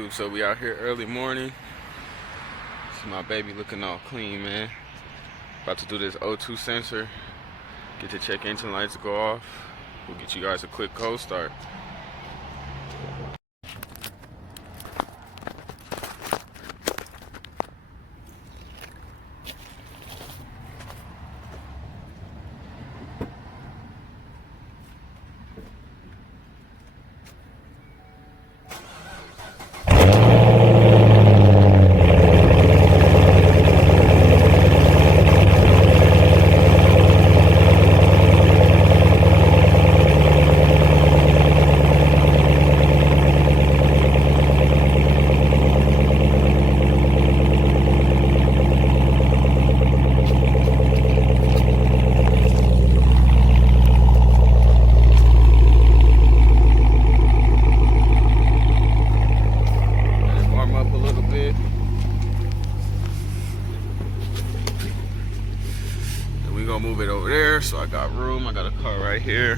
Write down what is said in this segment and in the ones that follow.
YouTube? So we out here early morning. See my baby looking all clean, man. About to do this O2 sensor. Get the check engine lights to go off. We'll get you guys a quick cold start. Move it over there, so I got room. I got a car right here.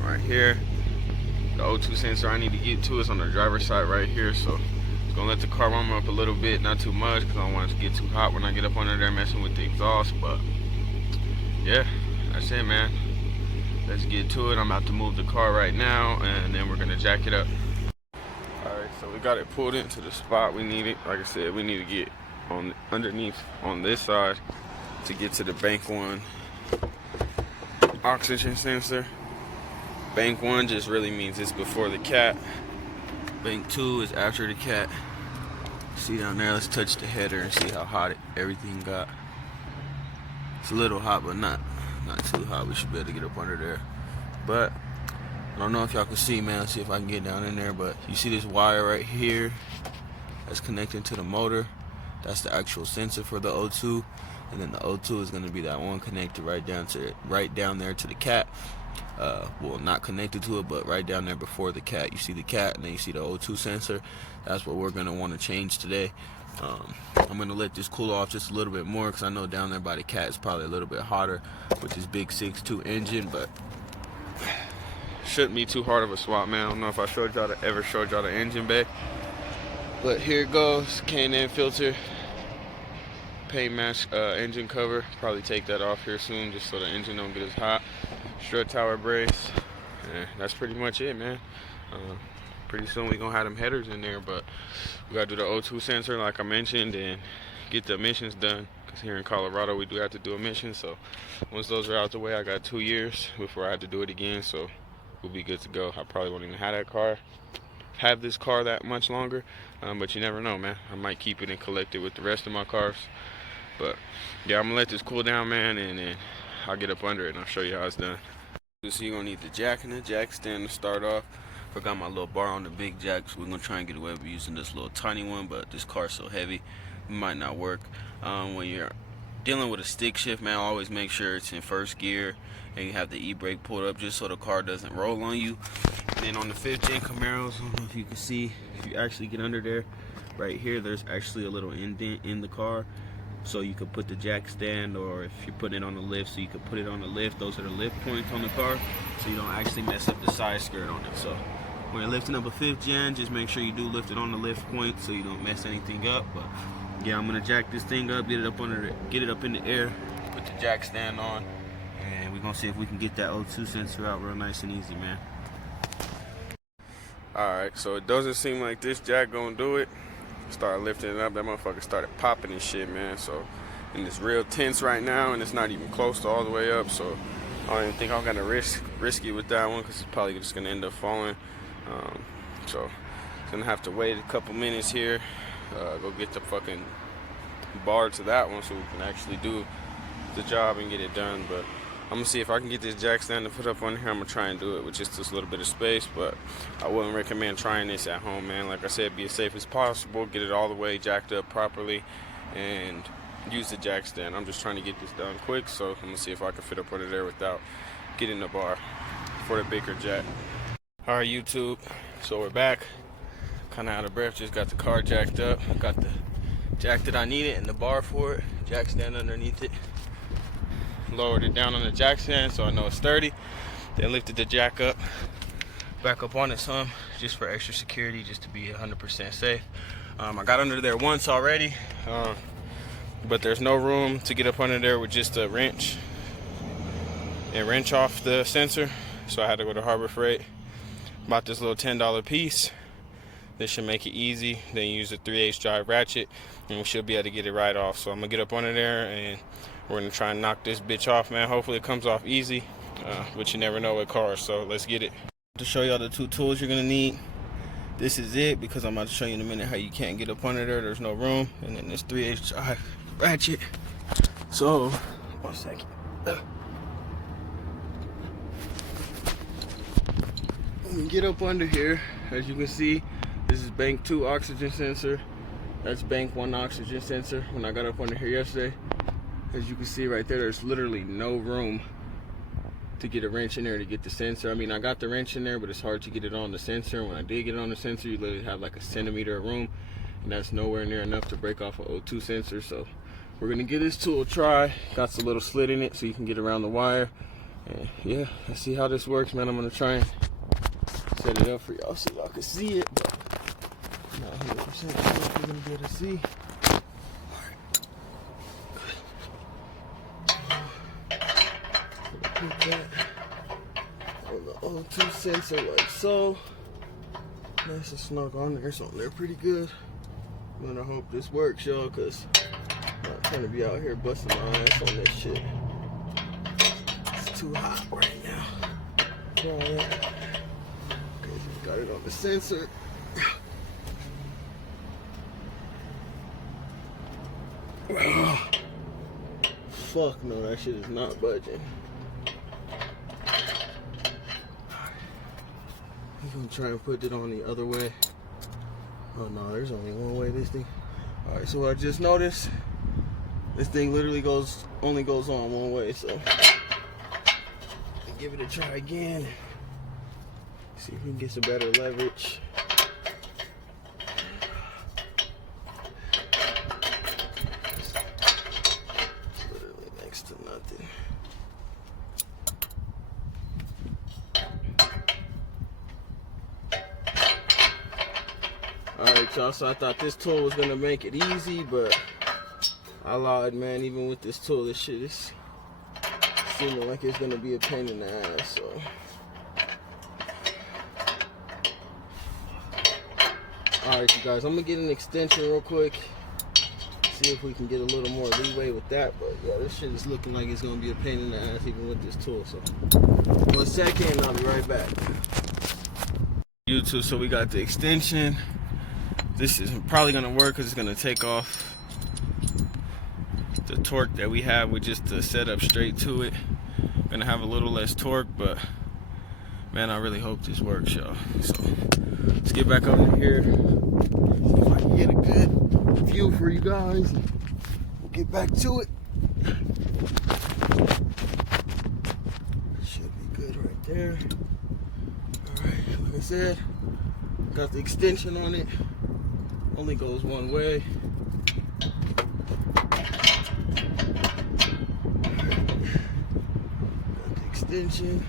The O2 sensor I need to get to is on the driver's side right here, so it's gonna let the car warm up a little bit, not too much, because I don't want it to get too hot when I get up under there messing with the exhaust. But yeah, that's it, man. Let's get to it. I'm about to move the car right now, and then we're gonna jack it up. Alright, so we got it pulled into the spot we need it. Like I said, we need to get on underneath on this side to get to the bank one oxygen sensor. Bank 1 just really means it's before the cat. Bank 2 is after the cat. See down there, let's touch the header and see how hot everything got. It's a little hot, but not too hot. We should be able to get up under there. But I don't know if y'all can see, man. Let's see if I can get down in there. But you see this wire right here that's connected to the motor. That's the actual sensor for the O2. And then the O2 is going to be that one connected right down there to the cat. Well, not connected to it, but right down there before the cat. You see the cat, and then you see the O2 sensor. That's what we're going to want to change today. I'm going to let this cool off just a little bit more, because I know down there by the cat is probably a little bit hotter with this big 6.2 engine, but shouldn't be too hard of a swap, man. I don't know if I ever showed y'all the engine bay, but here it goes. K&N filter, paint match engine cover. Probably take that off here soon, just so the engine don't get as hot. Strut tower brace, and that's pretty much it, man. Pretty soon we gonna have them headers in there, but we gotta do the O2 sensor like I mentioned, and get the emissions done, because here in Colorado we do have to do emissions. So once those are out the way, I got 2 years before I have to do it again, so we'll be good to go. I probably won't even have this car that much longer, but you never know, man. I might keep it and collect it with the rest of my cars. But yeah, I'm gonna let this cool down, man, and then I'll get up under it and I'll show you how it's done. So you're gonna need the jack and the jack stand to start off. Forgot my little bar on the big jack, so we're gonna try and get away with using this little tiny one, but this car's so heavy, it might not work. When you're dealing with a stick shift, man, always make sure it's in first gear and you have the e-brake pulled up, just so the car doesn't roll on you. And then on the 5th gen Camaros, I don't know if you can see, if you actually get under there, right here, there's actually a little indent in the car. So you could put the jack stand, or if you're putting it on the lift, so you could put it on the lift. Those are the lift points on the car, so you don't actually mess up the side skirt on it. So when you're lifting up a 5th gen, just make sure you do lift it on the lift point so you don't mess anything up. But yeah, I'm gonna jack this thing up, get it up in the air, put the jack stand on, and we're gonna see if we can get that O2 sensor out real nice and easy, man. Alright, so it doesn't seem like this jack gonna do it. Started lifting it up, that motherfucker started popping and shit, man. So, and it's real tense right now, and it's not even close to all the way up, so I don't even think I'm gonna risk it with that one, because it's probably just gonna end up falling. So gonna have to wait a couple minutes here, go get the fucking bar to that one so we can actually do the job and get it done. But I'm gonna see if I can get this jack stand to put up on here. I'm gonna try and do it with just this little bit of space, but I wouldn't recommend trying this at home, man. Like I said, be as safe as possible, get it all the way jacked up properly, and use the jack stand. I'm just trying to get this done quick, so I'm gonna see if I can fit up under there without getting the bar for the bigger jack. Alright, YouTube, so we're back. Kinda out of breath, just got the car jacked up. Got the jack that I needed and the bar for it, jack stand underneath it. Lowered it down on the jack stand so I know it's sturdy. Then lifted the jack up, back up on it some, just for extra security, just to be 100% safe. I got under there once already, but there's no room to get up under there with just a wrench and wrench off the sensor, so I had to go to Harbor Freight. Bought this little $10 piece. This should make it easy. Then use a 3/8 drive ratchet, and we should be able to get it right off. So I'm gonna get up under there, and we're gonna try and knock this bitch off, man. Hopefully it comes off easy, but you never know with cars, so let's get it. To show y'all the two tools you're gonna need. This is it, because I'm about to show you in a minute how you can't get up under there. There's no room. And then this 3/8 drive ratchet. So, 1 second. When we get up under here, as you can see, this is bank 2 oxygen sensor. That's bank 1 oxygen sensor. When I got up under here yesterday, as you can see right there, there's literally no room to get a wrench in there to get the sensor. I mean, I got the wrench in there, but it's hard to get it on the sensor. When I did get it on the sensor, you literally have like a centimeter of room, and that's nowhere near enough to break off an O2 sensor. So we're gonna give this tool a try. Got a little slit in it so you can get around the wire. And yeah, let's see how this works, man. I'm gonna try and set it up for y'all so y'all can see it, but not 100% sure if you're gonna be able to see. Put that on the O2 sensor like so. Nice and snug on there, so they're pretty good. I'm gonna hope this works, y'all, because I'm not trying to be out here busting my ass on this shit. It's too hot right now. Okay, got it on the sensor. Fuck no, that shit is not budging. I'm gonna try and put it on the other way. Oh no, there's only one way this thing. Alright, so what I just noticed, this thing literally only goes on one way, so give it a try again. See if we can get some better leverage. It's literally next to nothing. Alright, y'all, so I thought this tool was gonna make it easy, but I lied, man. Even with this tool, this shit is seeming like it's gonna be a pain in the ass, so. Alright, you guys, I'm gonna get an extension real quick. See if we can get a little more leeway with that, but yeah, this shit is looking like it's gonna be a pain in the ass even with this tool, so. 1 second, and I'll be right back. YouTube, so we got the extension. This is probably gonna work because it's gonna take off the torque that we have with just the setup straight to it. Gonna have a little less torque, but man, I really hope this works, y'all. So let's get back over here. See if I can get a good view for you guys. We'll get back to it. Should be good right there. Alright, like I said, got the extension on it. Only goes one way. Got the extension.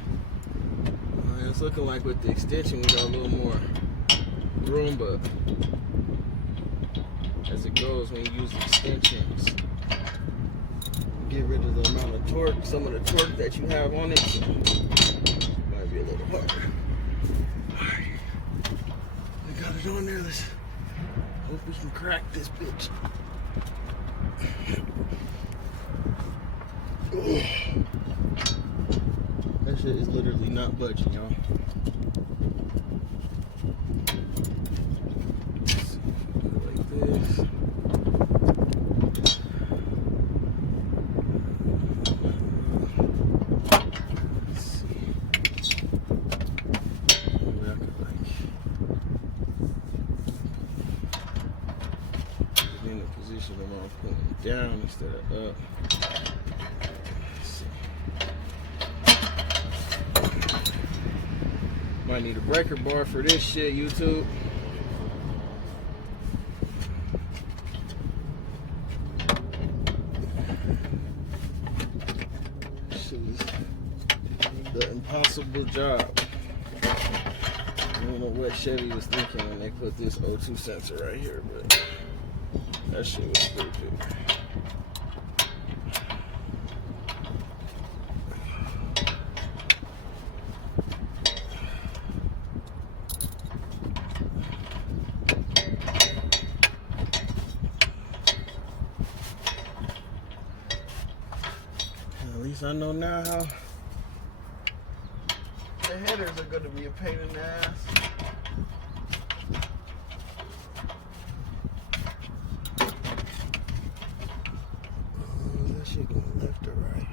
It's looking like with the extension we got a little more room, but as it goes, when you use extensions, you get rid of the amount of torque, some of the torque that you have on it, so it might be a little harder. Alright, we got it on there. Let's hope we can crack this bitch. That shit is literally not budging, y'all. Like this. Let's see. Maybe I could like put it in a position where I'm putting it down instead of up. Might need a breaker bar for this shit, YouTube. This is the impossible job. I don't know what Chevy was thinking when they put this O2 sensor right here, but that shit was stupid. At least I know now how the headers are going to be a pain in the ass. That shit going left or right?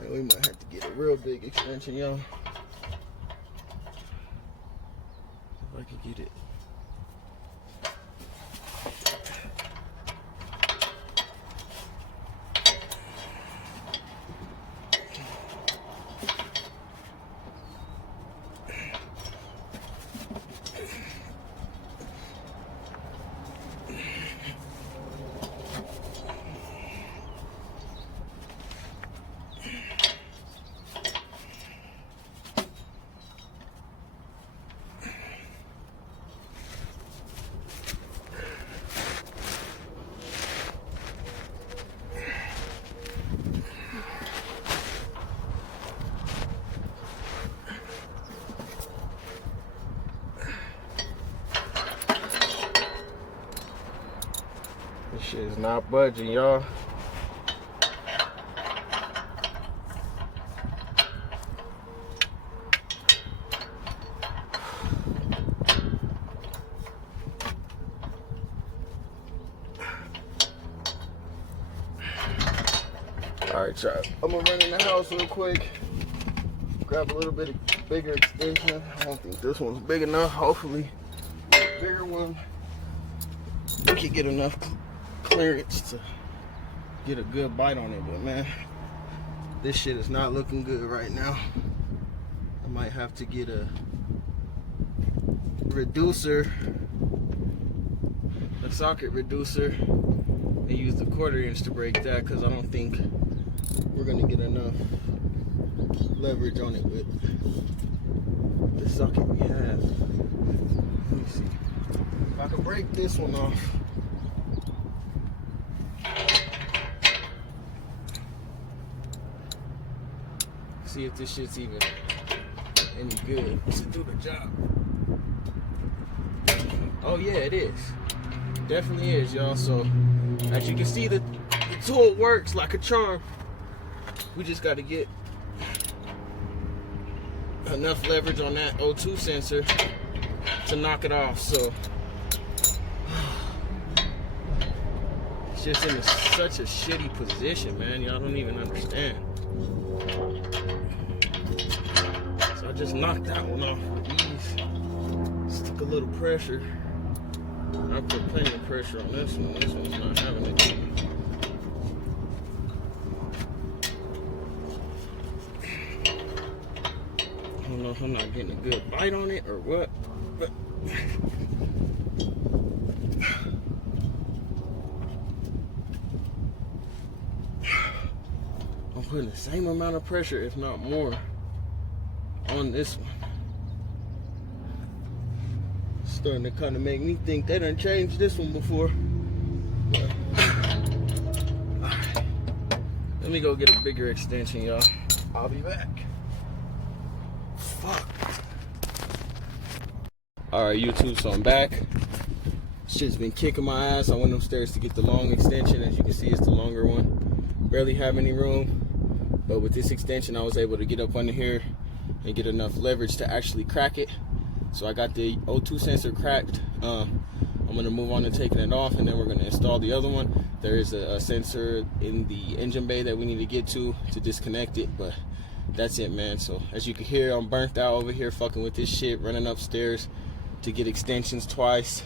And we might have to get a real big extension, y'all. If I can get it. This shit is not budging, y'all. Alright, y'all. I'm gonna run in the house real quick. Grab a little bit of bigger extension. I don't think this one's big enough. Hopefully, a bigger one. We can get enough clearance to get a good bite on it, but man, this shit is not looking good right now. I might have to get a reducer, a socket reducer, and use the 1/4 inch to break that, because I don't think we're gonna get enough leverage on it with the socket we have. Let me see if I can break this one off. See if this shit's even any good to do the job. Oh yeah, it is. Definitely is, y'all. So as you can see, the tool works like a charm. We just got to get enough leverage on that O2 sensor to knock it off. So it's just in such a shitty position, man. Y'all don't even understand. So I just knocked that one off with ease. Stick a little pressure. I put plenty of pressure on this one. This one's not having it. I don't know if I'm not getting a good bite on it or what, but I'm putting the same amount of pressure, if not more, on this one. Starting to kind of make me think they done changed this one before. But, alright. Let me go get a bigger extension, y'all. I'll be back. Fuck. Alright, YouTube, so I'm back. Shit's been kicking my ass. I went upstairs to get the long extension. As you can see, it's the longer one. Barely have any room. But with this extension, I was able to get up under here and get enough leverage to actually crack it. So I got the O2 sensor cracked. I'm gonna move on to taking it off, and then we're gonna install the other one. There is a sensor in the engine bay that we need to get to disconnect it, but that's it, man. So as you can hear, I'm burnt out over here fucking with this shit, running upstairs to get extensions twice,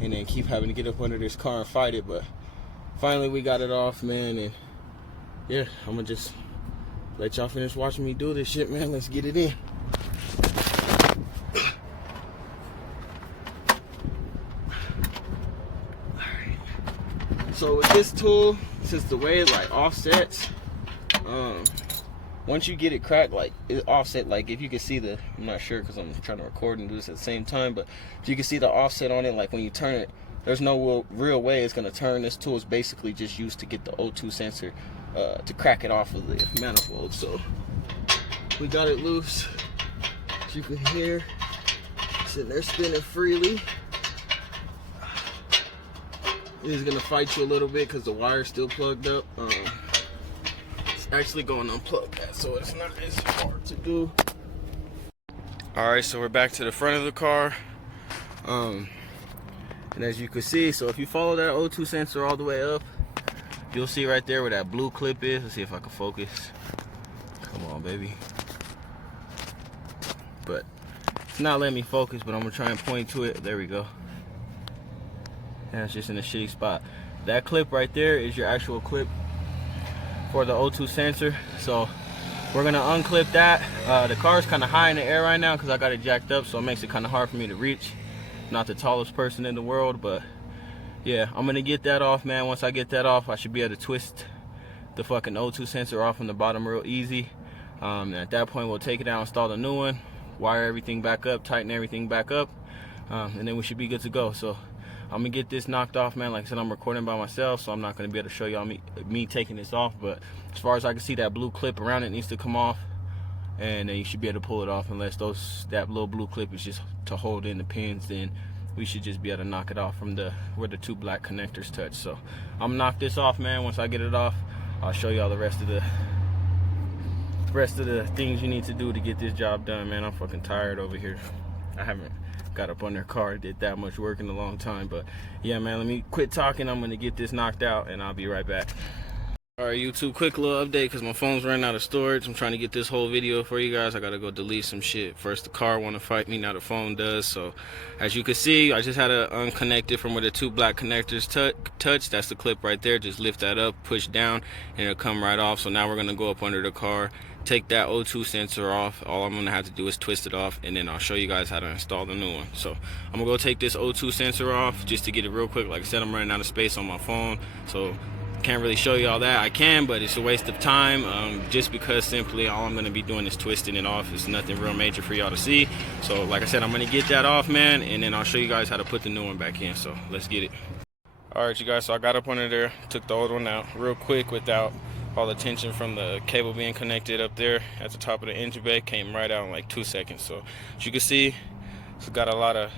and then keep having to get up under this car and fight it. But finally we got it off, man, and yeah, I'm gonna just let y'all finish watching me do this shit, man. Let's get it in. So with this tool, since the way it like offsets, once you get it cracked, like it offset, like if you can see the, I'm not sure because I'm trying to record and do this at the same time, but if you can see the offset on it, like when you turn it, there's no real way it's going to turn. This tool is basically just used to get the O2 sensor to crack it off of the manifold. So we got it loose. As you can hear, it's in there spinning freely. It is going to fight you a little bit because the wire's still plugged up. It's actually going to unplug that, so it's not as hard to do. Alright, so we're back to the front of the car. And as you can see, so if you follow that O2 sensor all the way up, you'll see right there where that blue clip is. Let's see if I can focus. Come on, baby. But it's not letting me focus, but I'm gonna try and point to it. There we go. And it's just in a shitty spot. That clip right there is your actual clip for the O2 sensor. So we're gonna unclip that. The car's kind of high in the air right now because I got it jacked up, so it makes it kind of hard for me to reach. Not the tallest person in the world, but yeah, I'm gonna get that off, man. Once I get that off, I should be able to twist the fucking O2 sensor off from the bottom real easy. And at that point, we'll take it out, install the new one, wire everything back up, tighten everything back up, and then we should be good to go. So I'm gonna get this knocked off, man. Like I said, I'm recording by myself, so I'm not gonna be able to show y'all me taking this off. But as far as I can see, that blue clip around it needs to come off, and then you should be able to pull it off. Unless that little blue clip is just to hold in the pins, then we should just be able to knock it off from where the two black connectors touch. So I'm gonna knock this off, man. Once I get it off, I'll show y'all the rest of the things you need to do to get this job done, man. I'm fucking tired over here. I haven't got up on their car, did that much work in a long time. But yeah, man, let me quit talking. I'm gonna get this knocked out and I'll be right back. Alright, YouTube, quick little update because my phone's running out of storage. I'm trying to get this whole video for you guys. I gotta go delete some shit. First the car want to fight me, now the phone does. So as you can see, I just had to unconnect it from where the two black connectors touch. That's the clip right there. Just lift that up, push down, and it'll come right off. So now we're gonna go up under the car, take that O2 sensor off. All I'm gonna have to do is twist it off, and then I'll show you guys how to install the new one. So I'm gonna go take this O2 sensor off just to get it real quick. Like I said, I'm running out of space on my phone, so can't really show you all that. I can, but it's a waste of time, just because simply all I'm going to be doing is twisting it off. It's nothing real major for y'all to see. So like I said, I'm going to get that off, man, and then I'll show you guys how to put the new one back in. So let's get it. Alright, you guys, so I got up under there, took the old one out real quick without all the tension from the cable being connected up there at the top of the engine bay. Came right out in like 2 seconds. So as you can see, it's got a lot of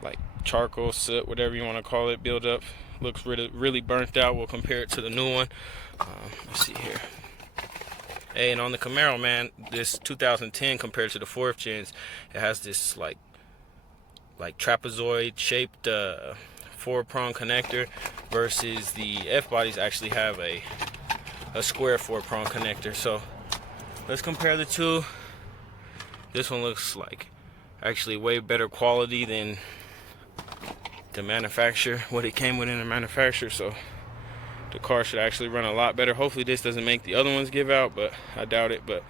like charcoal, soot, whatever you want to call it, build up. Looks really burnt out. We'll compare it to the new one. Let's see here. Hey, and on the Camaro, man, this 2010 compared to the 4th gens, it has this like trapezoid shaped 4-prong connector, versus the F bodies actually have a square 4-prong connector. So let's compare the two. This one looks like actually way better quality than the manufacturer, what it came with in the manufacturer. So the car should actually run a lot better. Hopefully this doesn't make the other ones give out, but I doubt it. But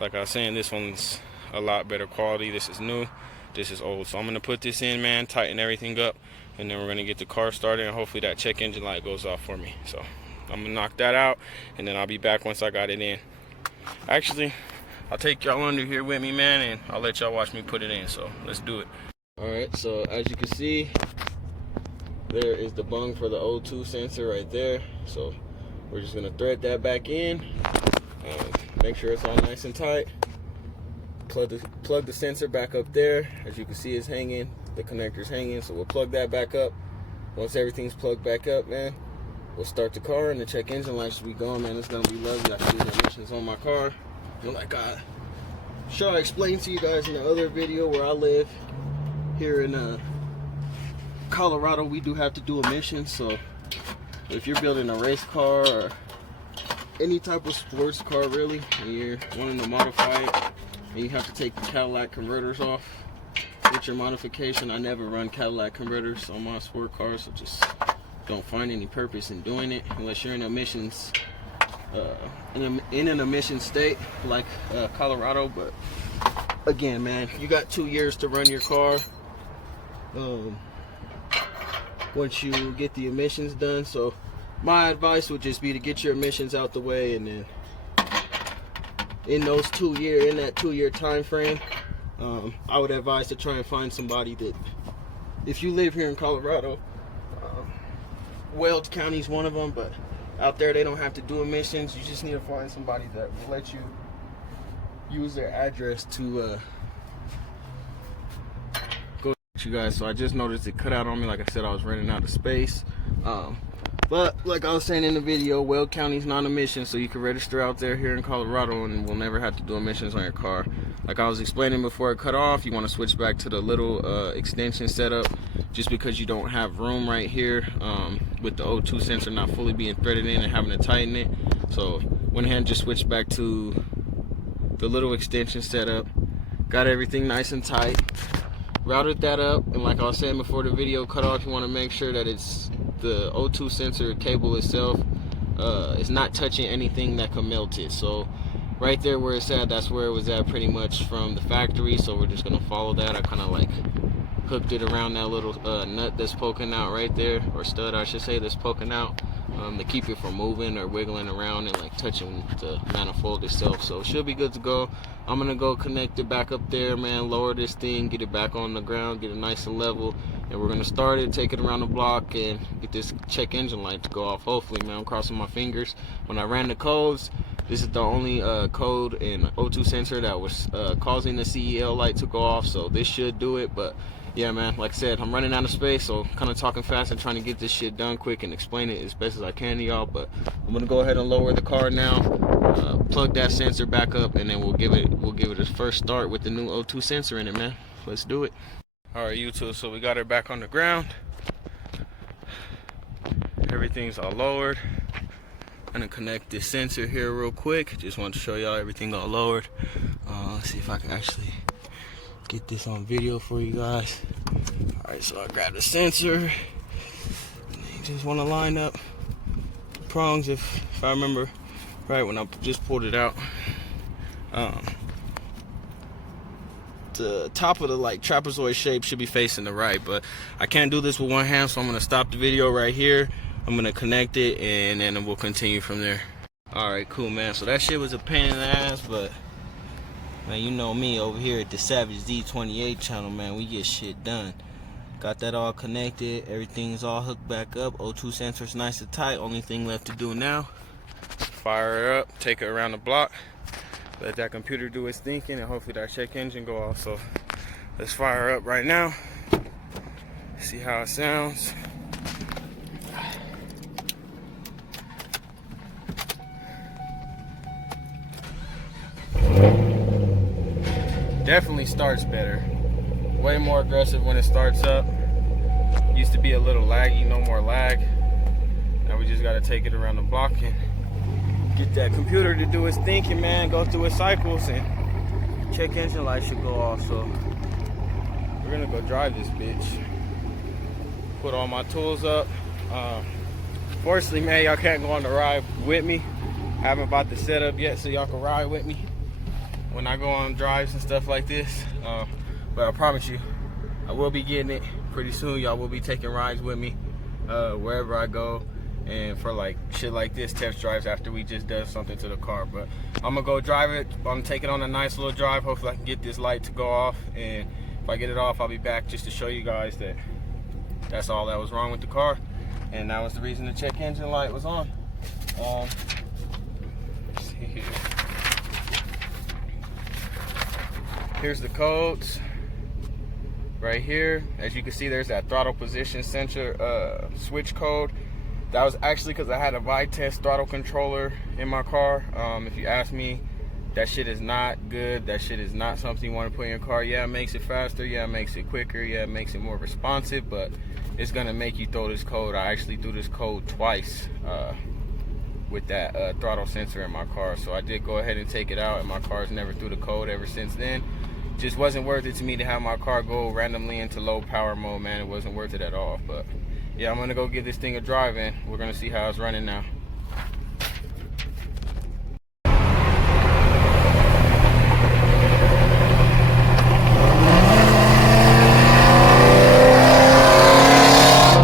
like I was saying, this one's a lot better quality. This is new, this is old. So I'm gonna put this in, man, tighten everything up, and then we're gonna get the car started, and hopefully that check engine light goes off for me. So I'm gonna knock that out, and then I'll be back once I got it in. Actually, I'll take y'all under here with me, man, and I'll let y'all watch me put it in. So let's do it. Alright, so as you can see, there is the bung for the O2 sensor right there. So we're just gonna thread that back in, make sure it's all nice and tight. Plug the sensor back up there. As you can see, it's hanging, the connector's hanging, so we'll plug that back up. Once everything's plugged back up, man, we'll start the car, and the check engine light should be going, man. It's gonna be lovely. I can do the emissions on my car. And like I explained to you guys in the other video, where I live here in Colorado, we do have to do emissions. So if you're building a race car or any type of sports car really, and you're wanting to modify it, and you have to take the Cadillac converters off with your modification, I never run Cadillac converters on my sport cars, so just don't find any purpose in doing it unless you're in emissions, in an emission state like Colorado. But again, man, you got 2 years to run your car once you get the emissions done. So my advice would just be to get your emissions out the way, and then in that 2-year time frame, I would advise to try and find somebody that, if you live here in Colorado, Weld County is one of them, but out there they don't have to do emissions. You just need to find somebody that will let you use their address to go to you guys. So I just noticed it cut out on me. Like I said, I was running out of space. But like I was saying in the video, Weld County is non-emission, so you can register out there here in Colorado and we'll never have to do emissions on your car. Like I was explaining before it cut off, you want to switch back to the little extension setup, just because you don't have room right here with the O2 sensor not fully being threaded in and having to tighten it. So went ahead and just switched back to the little extension setup, got everything nice and tight, routed that up, and like I was saying before the video cut off, you want to make sure that it's the O2 sensor cable itself is not touching anything that could melt it. So right there where it's at, that's where it was at pretty much from the factory. So we're just gonna follow that. I kind of like hooked it around that little nut that's poking out right there, or stud I should say, that's poking out, to keep it from moving or wiggling around and like touching the manifold itself. So it should be good to go. I'm gonna go connect it back up there, man, lower this thing, get it back on the ground, get it nice and level, and we're gonna start it, take it around the block, and get this check engine light to go off. Hopefully, man, I'm crossing my fingers. When I ran the codes, this is the only code in O2 sensor that was causing the CEL light to go off, so this should do it. But yeah, man, like I said, I'm running out of space, so kind of talking fast and trying to get this shit done quick and explain it as best as I can to y'all. But I'm gonna go ahead and lower the car now, plug that sensor back up, and then we'll give it a first start with the new O2 sensor in it, man. Let's do it. All right, YouTube, so we got her back on the ground. Everything's all lowered. I'm gonna connect this sensor here real quick. Just want to show y'all everything all lowered. Let's see if I can actually get this on video for you guys. All right, so I grabbed the sensor. And you just want to line up the prongs, if I remember right when I just pulled it out. The top of the like trapezoid shape should be facing the right, but I can't do this with one hand, so I'm gonna stop the video right here. I'm gonna connect it and then we'll continue from there. All right, cool, man. So that shit was a pain in the ass, but man, you know me over here at the Savage Z28 channel, man, we get shit done. Got that all connected, everything's all hooked back up. O2 sensor's nice and tight. Only thing left to do now, fire her up, take it around the block, let that computer do its thinking, and hopefully that check engine go off. So let's fire her up right now, see how it sounds. Definitely starts better. Way more aggressive when it starts up. Used to be a little laggy, no more lag. Now we just gotta take it around the block and get that computer to do its thinking, man, go through its cycles, and check engine light should go off. So we're gonna go drive this bitch. Put all my tools up. Fortunately, man, y'all can't go on the ride with me. I haven't bought the setup yet, so y'all can ride with me when I go on drives and stuff like this. But I promise you, I will be getting it pretty soon. Y'all will be taking rides with me wherever I go, and for like shit like this, test drives after we just done something to the car. But I'm gonna go drive it. I'm gonna take it on a nice little drive. Hopefully I can get this light to go off, and if I get it off, I'll be back just to show you guys that that's all that was wrong with the car, and that was the reason the check engine light was on. Let's see here. Here's the codes right here. As you can see, there's that throttle position sensor switch code. That was actually because I had a Vitesse throttle controller in my car. If you ask me, that shit is not good. That shit is not something you want to put in your car. Yeah, it makes it faster. Yeah, it makes it quicker. Yeah, it makes it more responsive, but it's gonna make you throw this code. I actually threw this code twice with that throttle sensor in my car. So I did go ahead and take it out, and my car's never threw the code ever since then. Just wasn't worth it to me to have my car go randomly into low power mode, man. It wasn't worth it at all. But yeah, I'm gonna go give this thing a drive, and we're gonna see how it's running now.